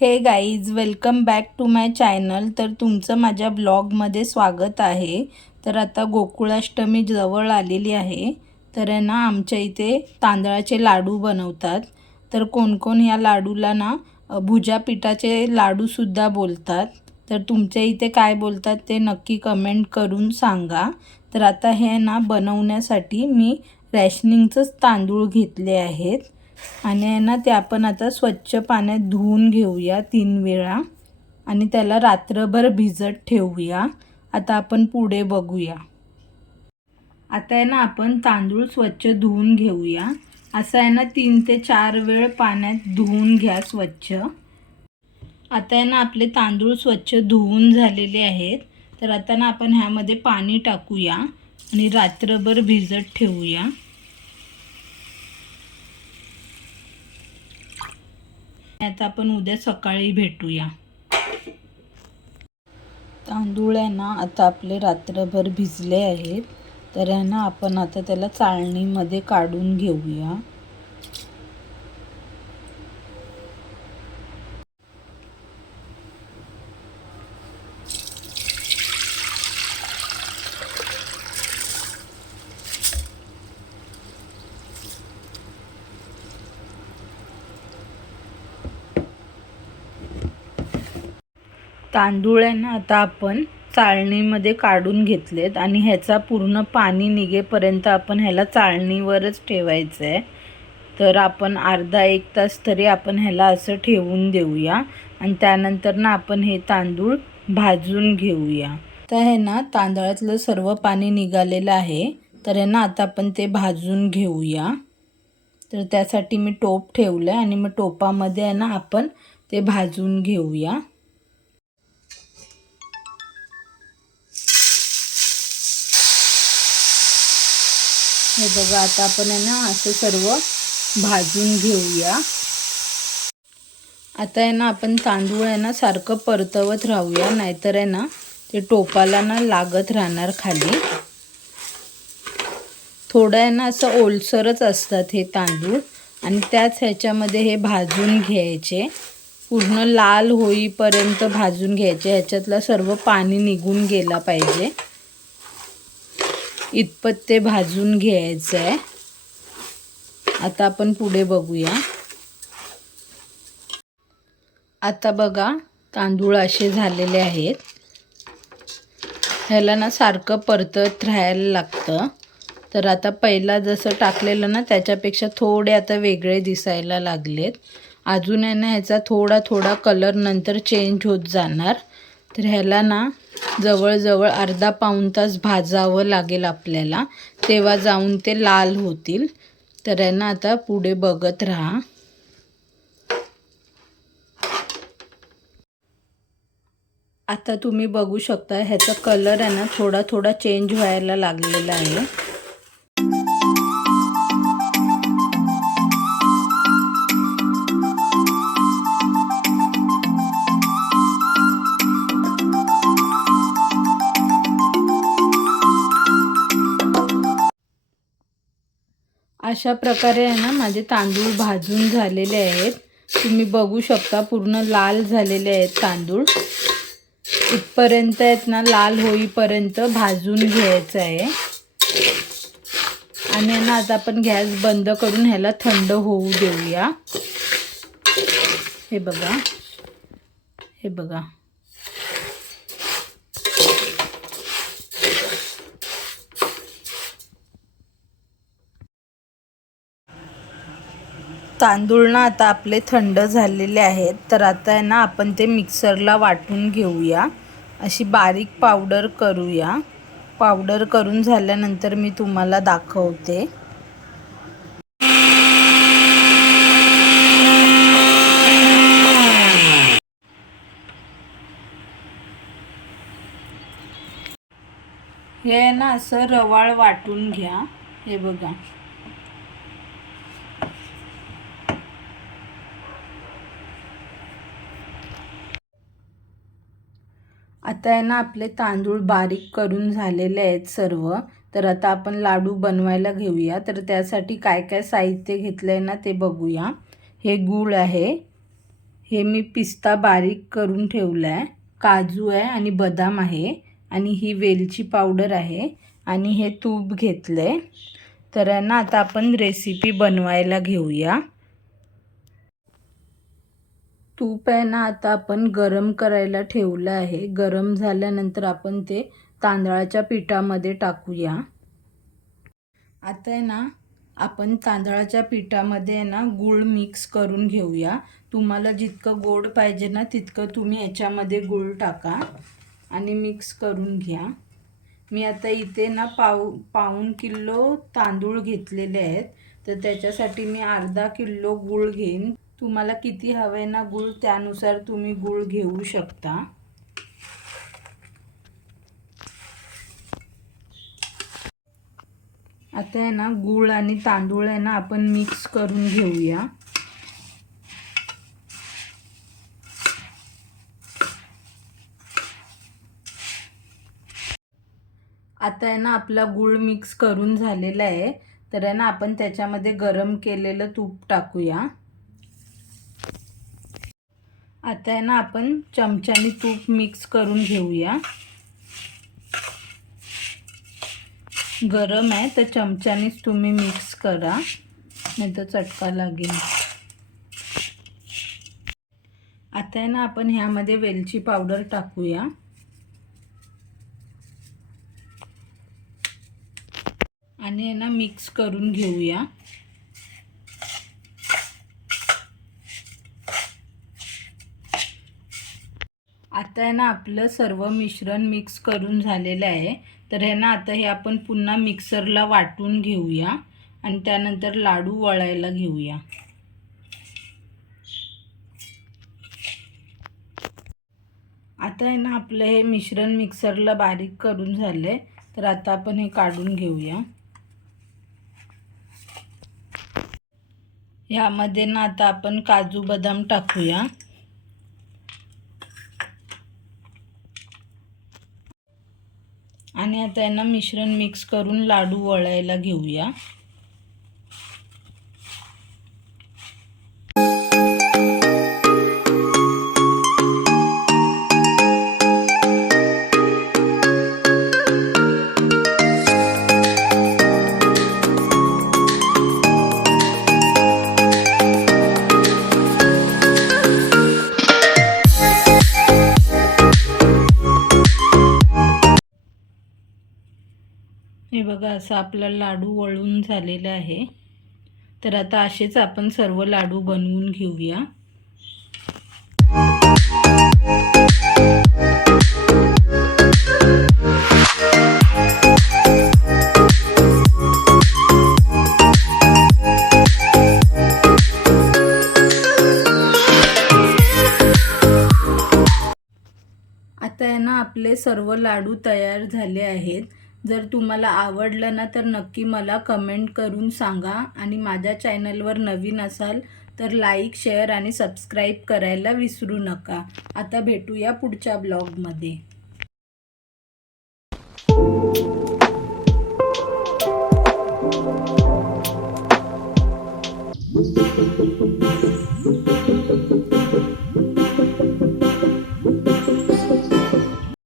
Hey guys welcome back to my channel तर तुमचं माझ्या ब्लॉगमध्ये स्वागत आहे. तर आता गोकुळाष्टमी जवळ आलेली आहे. तर आहे ना आमच्या इथे तांदळाचे लाडू बनवतात. तर कोण कोण या लाडूला ना भुजा पिठाचे लाडूसुद्धा बोलतात. तर तुमच्या इथे काय बोलतात ते नक्की कमेंट करून सांगा. तर आता हे ना बनवण्यासाठी मी रॅशनिंगचंच तांदूळ घेतले आहेत. आणि आहे ना ते आपण आता स्वच्छ पाण्यात धुवून घेऊया तीन वेळा. आणि त्याला रात्रभर भिजत ठेवूया. आता आपण पुढे बघूया. आता आहे ना आपण तांदूळ स्वच्छ धुवून घेऊया. असं आहे ना तीन ते चार वेळ पाण्यात धुवून घ्या स्वच्छ. आता आहे ना आपले तांदूळ स्वच्छ धुवून झालेले आहेत. तर आता ना आपण ह्यामध्ये पाणी टाकूया आणि रात्रभर भिजत ठेवूया. आता आपण उद्या सकाळी भेटूया. तांदूळ आहे ना आता आपले रात्रभर भिजले आहेत. तर आहे ना आपण आता त्याला चाळणीमध्ये काढून घेऊया. तांदूळ आहे ना आता आपण चाळणीमध्ये काढून घेतलेत आणि ह्याचा पूर्ण पाणी निघेपर्यंत आपण ह्याला चाळणीवरच ठेवायचं आहे तर आपण अर्धा एक तास तरी आपण ह्याला असं ठेवून देऊया आणि त्यानंतर ना आपण हे तांदूळ भाजून घेऊया. तर हे ना तांदळातलं सर्व पाणी निघालेलं आहे. तर आहे ना आता आपण ते भाजून घेऊया. तर त्यासाठी मी टोप ठेवलं आहे आणि मग टोपामध्ये आहे ना आपण ते भाजून घेऊया. हे बघा आता आपण आहे ना असं सर्व भाजून घेऊया. आता आहे ना आपण तांदूळ आहे ना सारखं परतवत राहूया नाहीतर आहे ना ते टोपाला ना लागत राहणार खाली. थोडं आहे ना असं ओलसरच असतात हे तांदूळ आणि त्याच ह्याच्यामध्ये हे भाजून घ्यायचे. पूर्ण लाल होईपर्यंत भाजून घ्यायचे. ह्याच्यातलं सर्व पाणी निघून गेला पाहिजे. इतपत ते भाजून घ्यायचं आहे आता आपण पुढे बघूया. आता बघा तांदूळ असे झालेले आहेत. ह्याला ना सारखं परतत राहायला लागतं. तर आता पहिला जसं टाकलेलं ना त्याच्यापेक्षा थोडे आता वेगळे दिसायला लागलेत. अजून आहे ना ह्याचा थोडा थोडा कलर नंतर चेंज होत जाणार. तर ह्याला ना जवळजवळ अर्धा पाऊण तास भाजावं लागेल आपल्याला. तेव्हा जाऊन ते लाल होतील. तर आहे ना आता पुढे बघत राहा. आता तुम्ही बघू शकता ह्याचा कलर आहे ना थोडा थोडा चेंज व्हायला लागलेला आहे. अशा प्रकारे आहे ना माझे तांदूळ भाजून झालेले आहेत. तुम्ही बघू शकता पूर्ण लाल झालेले आहेत तांदूळ. इथपर्यंत आहेत ना लाल होईपर्यंत भाजून घ्यायचं आहे. आणि ना आता आपण गॅस बंद करून ह्याला थंड होऊ देऊया. हे बघा. हे बघा. तांदूळ ना आता आपले थंड झालेले आहेत तर आता आहे ना आपण ते मिक्सरला वाटून घेऊया. अशी बारीक पावडर करूया. पावडर करून झाल्यानंतर मी तुम्हाला दाखवते. हे आहे ना असं रवाळ वाटून घ्या. हे बघा. आता आहे ना आपले तांदूळ बारीक करून झालेले आहेत सर्व. तर आता आपण लाडू बनवायला घेऊया. तर त्यासाठी काय काय साहित्य घेतलं आहे ना ते बघूया. हे गूळ आहे. हे मी पिस्ता बारीक करून ठेवला आहे काजू आहे आणि बदाम आहे. आणि ही वेलची पावडर आहे. आणि हे तूप घेतलं आहे तर आहे ना आता आपण रेसिपी बनवायला घेऊया. तूप आहे ना आता आपण गरम करायला ठेवलं आहे. गरम झाल्यानंतर आपण ते तांदळाच्या पिठामध्ये टाकूया. आता आहे ना आपण तांदळाच्या पिठामध्ये आहे ना गूळ मिक्स करून घेऊया. तुम्हाला जितकं गोड पाहिजे ना तितकं तुम्ही याच्यामध्ये गूळ टाका आणि मिक्स करून घ्या. मी आता इथे ना पाव पाऊन किलो तांदूळ घेतलेले आहेत. तर त्याच्यासाठी मी अर्धा किलो गूळ घेईन. तुम्हाला किती हवे ना गूळ त्यानुसार तुम्ही गूळ घेऊ शकता. आता आहे ना गूळ आणि तांदूळ आहे ना आपण मिक्स करून घेऊया. आता आहे ना आपला गूळ मिक्स करून झालेला आहे. तर आहे ना आपण त्याच्यामध्ये गरम केलेलं तूप टाकूया. आता आहे ना आपण चमच्याने तूप मिक्स करून घेऊया. गरम आहे तर चमच्यानेच तुम्ही मिक्स करा. नाही तर चटका लागेल. आता आहे ना आपण ह्यामध्ये वेलची पावडर टाकूया. आणि आहे ना मिक्स करून घेऊया. आता आहे ना आपलं सर्व मिश्रण मिक्स करून झालेलं आहे. तर हे ना आता हे आपण पुन्हा मिक्सरला वाटून घेऊया आणि त्यानंतर लाडू वळायला घेऊया. आता आहे ना आपलं हे मिश्रण मिक्सरला बारीक करून झालं आहे तर आता आपण हे काढून घेऊया. ह्यामध्ये ना आता आपण काजू बदाम टाकूया. आणि आता यांना मिश्रण मिक्स करून लाडू वळायला घेऊया. बघा असं आपला लाडू वळून झालेला आहे. तर आता असेच आपण सर्व लाडू बनवून घेऊया. आता आहे ना आपले सर्व लाडू तयार झाले आहेत. जर तुम्हाला आवडलं ना तर नक्की मला कमेंट करून सांगा आणि माझ्या चॅनलवर नवीन असाल तर लाईक शेअर आणि सबस्क्राईब करायला विसरू नका आता भेटूया पुढच्या ब्लॉगमध्ये